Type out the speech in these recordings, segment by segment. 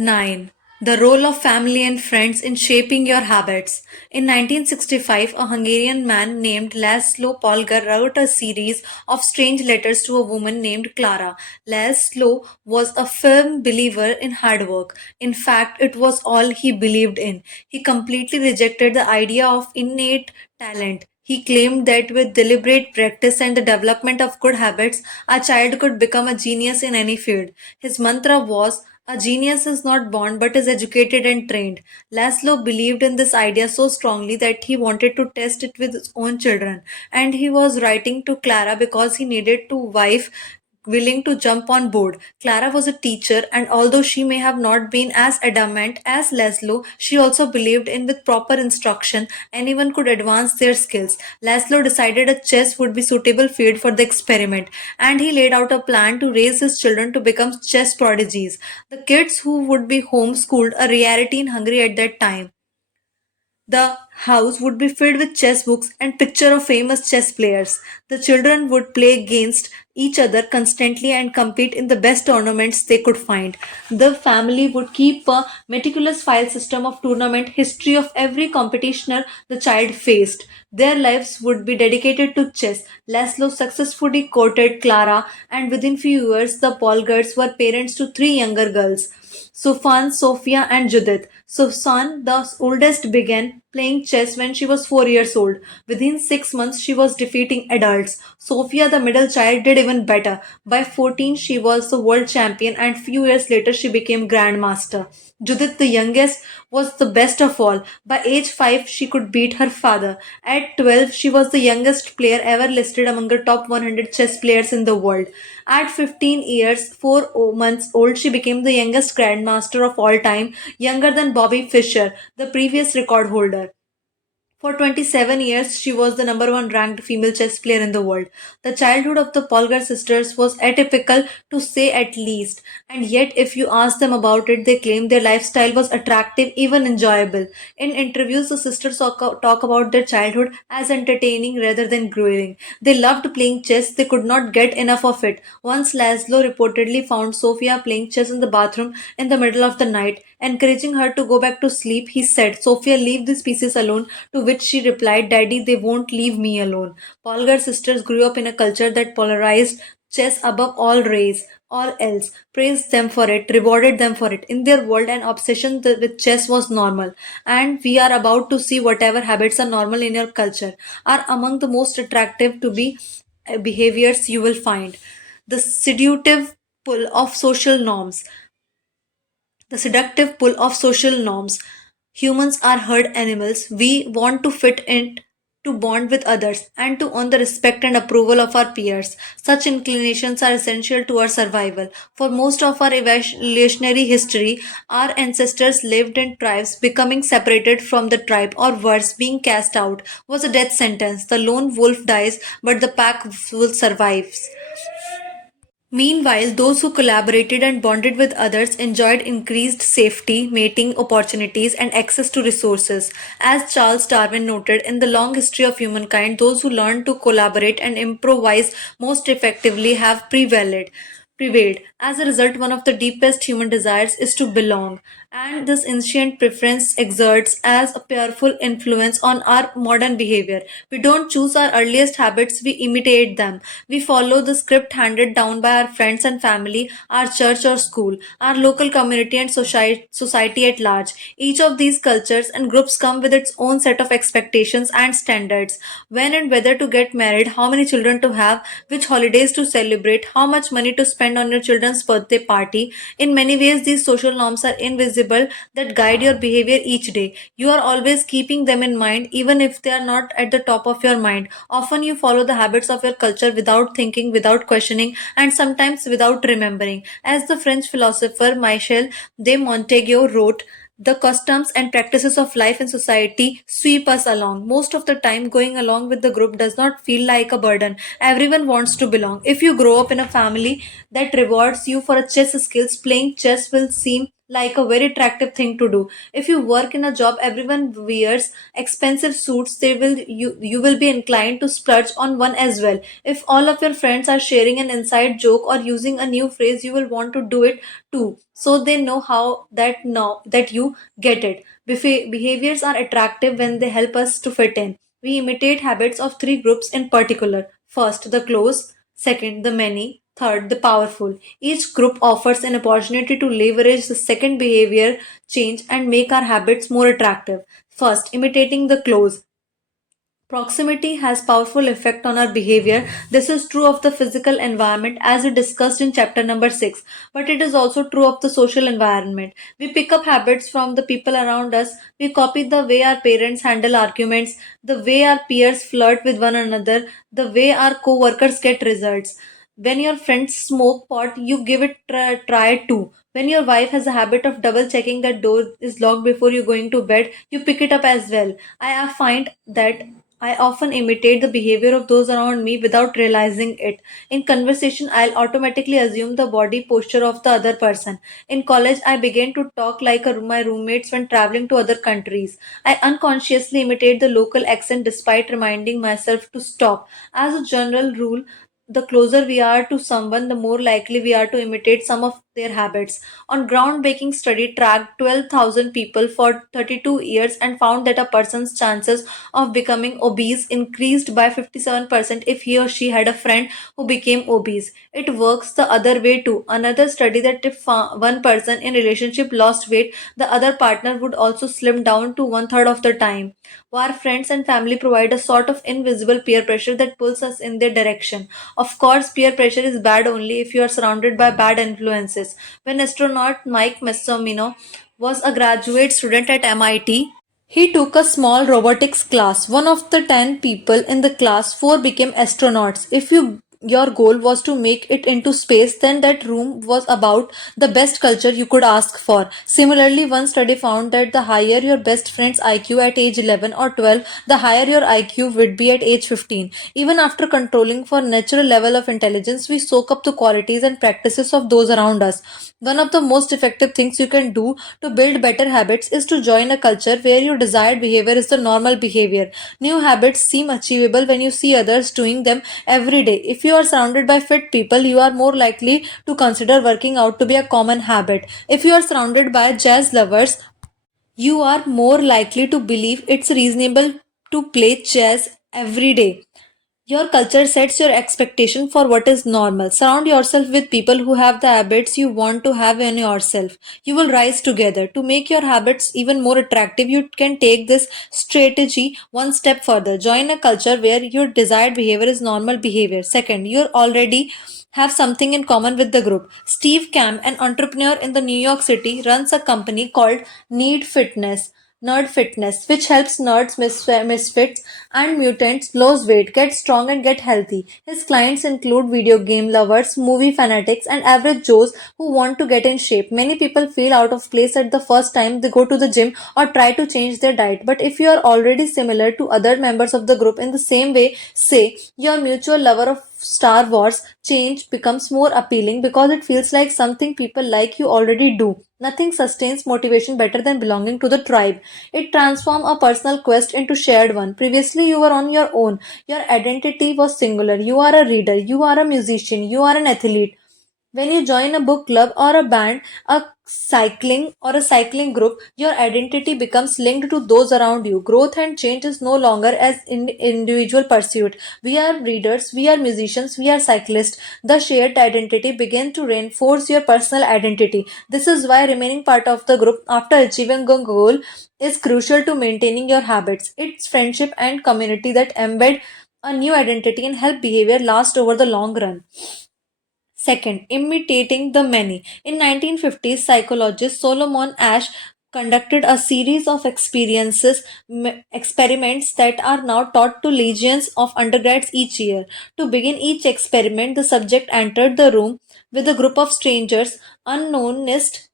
9. The role of family and friends in shaping your habits. In 1965, a Hungarian man named Laszlo Polgar wrote a series of strange letters to a woman named Clara. Laszlo was a firm believer in hard work. In fact, it was all he believed in. He completely rejected the idea of innate talent. He claimed that with deliberate practice and the development of good habits, a child could become a genius in any field. His mantra was, a genius is not born but is educated and trained. Laszlo believed in this idea so strongly that he wanted to test it with his own children, and he was writing to Clara because he needed to wife willing to jump on board. Clara was a teacher, and although she may have not been as adamant as Laszlo, she also believed in with proper instruction, anyone could advance their skills. Laszlo decided a chess would be suitable field for the experiment, and he laid out a plan to raise his children to become chess prodigies. The kids who would be homeschooled, a reality in Hungary at that time. The house would be filled with chess books and pictures of famous chess players. The children would play against each other constantly and compete in the best tournaments they could find. The family would keep a meticulous file system of tournament history of every competitioner the child faced. Their lives would be dedicated to chess. Laszlo successfully courted Clara, and within few years the Polgars were parents to three younger girls. Sufan, Sophia, and Judith. Susan, the oldest, began playing chess when she was 4 years old. Within 6 months, she was defeating adults. Sophia, the middle child, did even better. By 14, she was the world champion, and few years later, she became grandmaster. Judith, the youngest, was the best of all. By age 5, she could beat her father. At 12, she was the youngest player ever listed among the top 100 chess players in the world. At 15 years, 4 months old, she became the youngest grandmaster of all time, younger than Bobby Fischer, the previous record holder. For 27 years, she was the number one ranked female chess player in the world. The childhood of the Polgar sisters was atypical to say at least, and yet, if you ask them about it, they claim their lifestyle was attractive, even enjoyable. In interviews, the sisters talk about their childhood as entertaining rather than grueling. They loved playing chess, they could not get enough of it. Once Laszlo reportedly found Sofia playing chess in the bathroom in the middle of the night, encouraging her to go back to sleep. He said, Sophia, leave these pieces alone, to which she replied, Daddy, they won't leave me alone. Polgar sisters grew up in a culture that polarized chess above all else, praised them for it, rewarded them for it. In their world, an obsession with chess was normal. And we are about to see whatever habits are normal in your culture are among the most attractive to be behaviors you will find. The seductive pull of social norms. The seductive pull of social norms. Humans are herd animals. We want to fit in, to bond with others, and to earn the respect and approval of our peers. Such inclinations are essential to our survival. For most of our evolutionary history, our ancestors lived in tribes. Becoming separated from the tribe, or worse, being cast out, was a death sentence. The lone wolf dies, but the pack will survives. Meanwhile, those who collaborated and bonded with others enjoyed increased safety, mating opportunities, and access to resources. As Charles Darwin noted, in the long history of humankind, those who learned to collaborate and improvise most effectively have prevailed. As a result, one of the deepest human desires is to belong, and this ancient preference exerts as a powerful influence on our modern behavior. We don't choose our earliest habits, we imitate them. We follow the script handed down by our friends and family, our church or school, our local community, and society at large. Each of these cultures and groups come with its own set of expectations and standards. When and whether to get married, how many children to have, which holidays to celebrate, how much money to spend on your children's birthday party. In many ways, these social norms are invisible that guide your behavior each day. You are always keeping them in mind, even if they are not at the top of your mind. Often, you follow the habits of your culture without thinking, without questioning, and sometimes without remembering. As the French philosopher Michel de Montaigne wrote, the customs and practices of life and society sweep us along. Most of the time, going along with the group does not feel like a burden. Everyone wants to belong. If you grow up in a family that rewards you for a chess skills, playing chess will seem like a very attractive thing to do. If you work in a job everyone wears expensive suits, you will be inclined to splurge on one as well. If all of your friends are sharing an inside joke or using a new phrase, you will want to do it too, so they know that you get it. Behaviors are attractive when they help us to fit in. We imitate habits of three groups in particular. First, the close; second, the many; third, the powerful. Each group offers an opportunity to leverage the second behavior change and make our habits more attractive. First, imitating the close. Proximity has powerful effect on our behavior. This is true of the physical environment as we discussed in chapter number 6, but it is also true of the social environment. We pick up habits from the people around us. We copy the way our parents handle arguments, the way our peers flirt with one another, the way our co-workers get results. When your friends smoke pot, you give it try too. When your wife has a habit of double checking that door is locked before you going to bed, you pick it up as well. I find that I often imitate the behavior of those around me without realizing it. In conversation, I'll automatically assume the body posture of the other person. In college, I began to talk like my roommates when traveling to other countries. I unconsciously imitate the local accent despite reminding myself to stop. As a general rule, the closer we are to someone, the more likely we are to imitate some of their habits. On groundbreaking study tracked 12,000 people for 32 years and found that a person's chances of becoming obese increased by 57% if he or she had a friend who became obese. It works the other way too. Another study that if one person in relationship lost weight, the other partner would also slim down to one third of the time. Our friends and family provide a sort of invisible peer pressure that pulls us in their direction. Of course, peer pressure is bad only if you are surrounded by bad influences. When astronaut Mike Massimino was a graduate student at MIT, he took a small robotics class. One of the 10 people in the class, 4 became astronauts. If your goal was to make it into space, then that room was about the best culture you could ask for. Similarly, one study found that the higher your best friend's IQ at age 11 or 12, the higher your IQ would be at age 15. Even after controlling for natural level of intelligence, we soak up the qualities and practices of those around us. One of the most effective things you can do to build better habits is to join a culture where your desired behavior is the normal behavior. New habits seem achievable when you see others doing them every day. If you are surrounded by fit people, you are more likely to consider working out to be a common habit. If you are surrounded by jazz lovers, you are more likely to believe it's reasonable to play chess every day. Your culture sets your expectation for what is normal. Surround yourself with people who have the habits you want to have in yourself. You will rise together. To make your habits even more attractive, you can take this strategy one step further. Join a culture where your desired behavior is normal behavior. Second, you already have something in common with the group. Steve Camp, an entrepreneur in the New York City, runs a company called Need Fitness. Nerd Fitness, which helps nerds, misfits, and mutants lose weight, get strong, and get healthy. His clients include video game lovers, movie fanatics, and average Joes who want to get in shape. Many people feel out of place at the first time they go to the gym or try to change their diet. But if you are already similar to other members of the group in the same way, say, your mutual lover of Star Wars, change becomes more appealing because it feels like something people like you already do. Nothing sustains motivation better than belonging to the tribe. It transforms a personal quest into shared one. Previously, you were on your own. Your identity was singular. You are a reader. You are a musician. You are an athlete. When you join a book club or a band, a cycling group, your identity becomes linked to those around you. Growth and change is no longer as individual pursuit. We are readers, we are musicians, we are cyclists. The shared identity begins to reinforce your personal identity. This is why remaining part of the group after achieving a goal is crucial to maintaining your habits. It's friendship and community that embed a new identity and help behavior last over the long run. Second, imitating the many. In 1950s, psychologist Solomon Asch conducted a series of experiments that are now taught to legions of undergrads each year. To begin each experiment, the subject entered the room with a group of strangers unknownest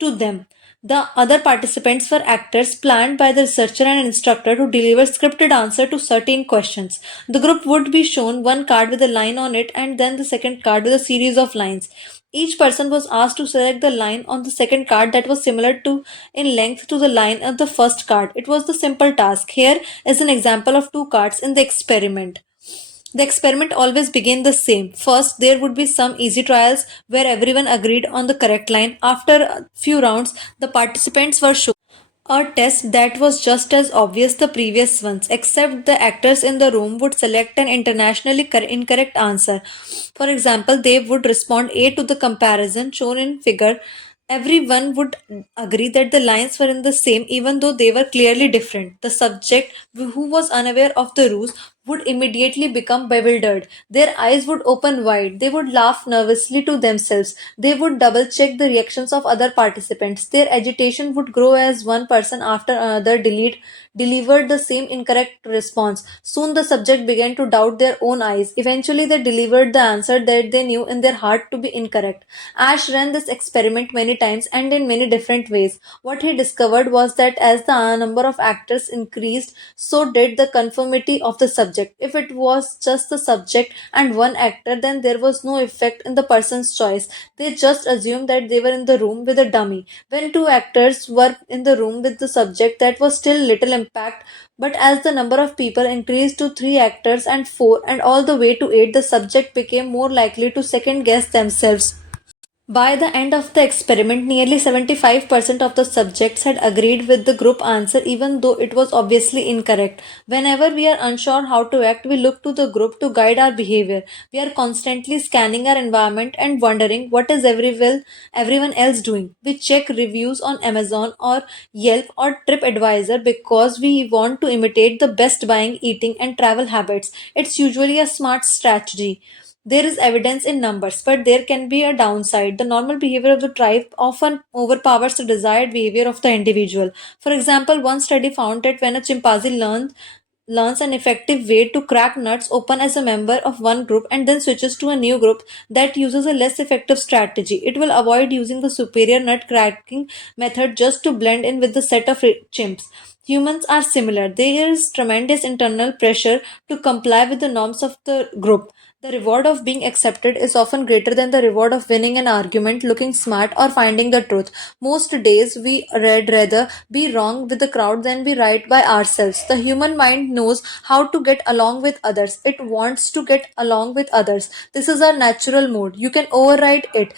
to them. The other participants were actors planned by the researcher and instructor to deliver scripted answer to certain questions. The group would be shown one card with a line on it and then the second card with a series of lines. Each person was asked to select the line on the second card that was similar to in length to the line of the first card. It was the simple task. Here is an example of two cards in the experiment. The experiment always began the same. First, there would be some easy trials where everyone agreed on the correct line. After a few rounds, the participants were shown a test that was just as obvious the previous ones, except the actors in the room would select an internationally incorrect answer. For example, they would respond A to the comparison shown in figure. Everyone would agree that the lines were in the same even though they were clearly different. The subject who was unaware of the rules would immediately become bewildered. Their eyes would open wide. They would laugh nervously to themselves. They would double check the reactions of other participants. Their agitation would grow as one person after another delivered the same incorrect response. Soon the subject began to doubt their own eyes. Eventually, they delivered the answer that they knew in their heart to be incorrect. Ash ran this experiment many times and in many different ways. What he discovered was that as the number of actors increased, so did the conformity of the subject. If it was just the subject and one actor, then there was no effect in the person's choice. They just assumed that they were in the room with a dummy. When two actors were in the room with the subject, that was still little impact. But as the number of people increased to three actors and four, and all the way to eight, the subject became more likely to second guess themselves. By the end of the experiment, nearly 75% of the subjects had agreed with the group answer, even though it was obviously incorrect. Whenever we are unsure how to act, we look to the group to guide our behavior. We are constantly scanning our environment and wondering what is everyone else doing. We check reviews on Amazon or Yelp or TripAdvisor because we want to imitate the best buying, eating, and travel habits. It's usually a smart strategy. There is evidence in numbers, but there can be a downside. The normal behavior of the tribe often overpowers the desired behavior of the individual. For example, one study found that when a chimpanzee learns an effective way to crack nuts open as a member of one group and then switches to a new group that uses a less effective strategy, it will avoid using the superior nut cracking method just to blend in with the set of chimps. Humans are similar. There is tremendous internal pressure to comply with the norms of the group. The reward of being accepted is often greater than the reward of winning an argument, looking smart, or finding the truth. Most days we rather be wrong with the crowd than be right by ourselves. The human mind knows how to get along with others. It wants to get along with others. This is our natural mood. You can override it.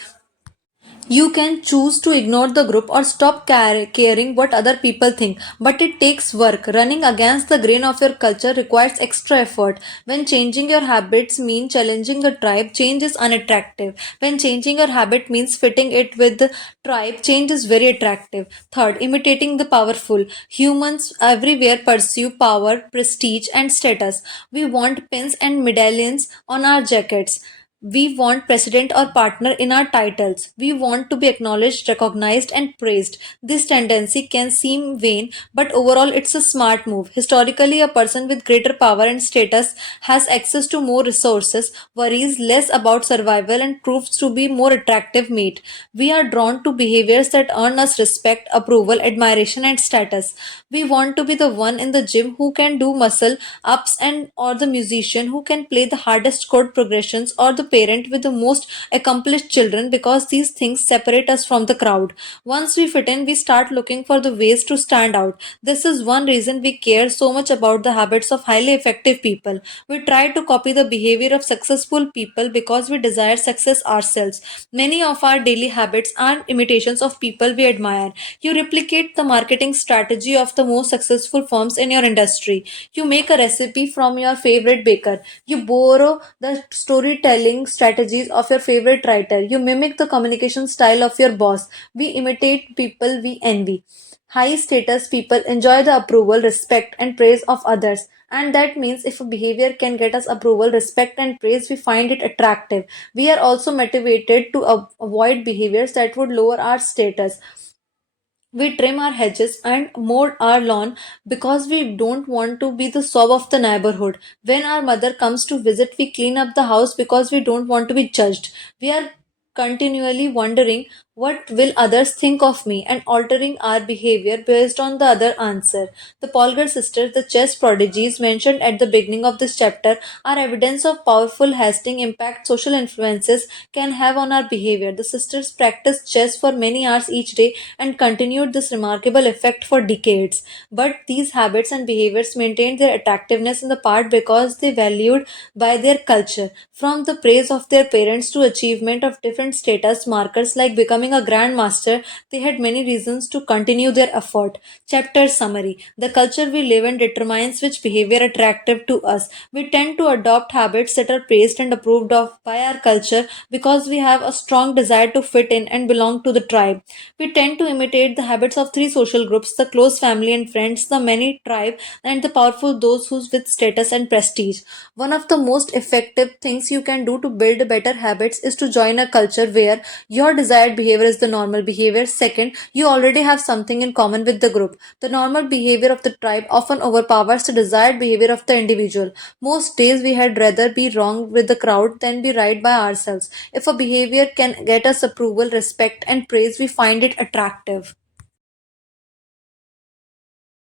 You can choose to ignore the group or stop caring what other people think, but it takes work. Running against the grain of your culture requires extra effort. When changing your habits mean challenging a tribe, change is unattractive. When changing your habit means fitting it with the tribe, change is very attractive. Third, imitating the powerful. Humans everywhere pursue power, prestige, and status. We want pins and medallions on our jackets. We want president or partner in our titles. We want to be acknowledged, recognized, and praised. This tendency can seem vain, but overall it's a smart move. Historically, a person with greater power and status has access to more resources, worries less about survival, and proves to be more attractive mate. We are drawn to behaviors that earn us respect, approval, admiration, and status. We want to be the one in the gym who can do muscle ups and or the musician who can play the hardest chord progressions or the parent with the most accomplished children because these things separate us from the crowd. Once we fit in, we start looking for the ways to stand out. This is one reason we care so much about the habits of highly effective people. We try to copy the behavior of successful people because we desire success ourselves. Many of our daily habits are imitations of people we admire. You replicate the marketing strategy of the most successful firms in your industry. You make a recipe from your favorite baker. You borrow the storytelling strategies of your favorite writer. You mimic the communication style of your boss. We imitate people we envy. High status people enjoy the approval, respect, and praise of others. And that means if a behavior can get us approval, respect, and praise, we find it attractive. We are also motivated to avoid behaviors that would lower our status. We trim our hedges and mow our lawn because we don't want to be the sob of the neighborhood. When our mother comes to visit, we clean up the house because we don't want to be judged. We are continually wondering what will others think of me, and altering our behavior based on the other answer. The Polgar sisters, the chess prodigies mentioned at the beginning of this chapter, are evidence of powerful lasting impact social influences can have on our behavior. The sisters practiced chess for many hours each day and continued this remarkable effect for decades. But these habits and behaviors maintained their attractiveness in the part because they valued by their culture, from the praise of their parents to achievement of different status markers like becoming a grandmaster. They had many reasons to continue their effort. Chapter summary: the culture we live in determines which behavior attractive to us. We tend to adopt habits that are praised and approved of by our culture because we have a strong desire to fit in and belong to the tribe. We tend to imitate the habits of three social groups: the close family and friends, the many tribe, and the powerful those who's with status and prestige. One of the most effective things you can do to build better habits is to join a culture where your desired behavior is the normal behavior. Second, you already have something in common with the group. The normal behavior of the tribe often overpowers the desired behavior of the individual. Most days we had rather be wrong with the crowd than be right by ourselves. If a behavior can get us approval, respect, and praise, we find it attractive.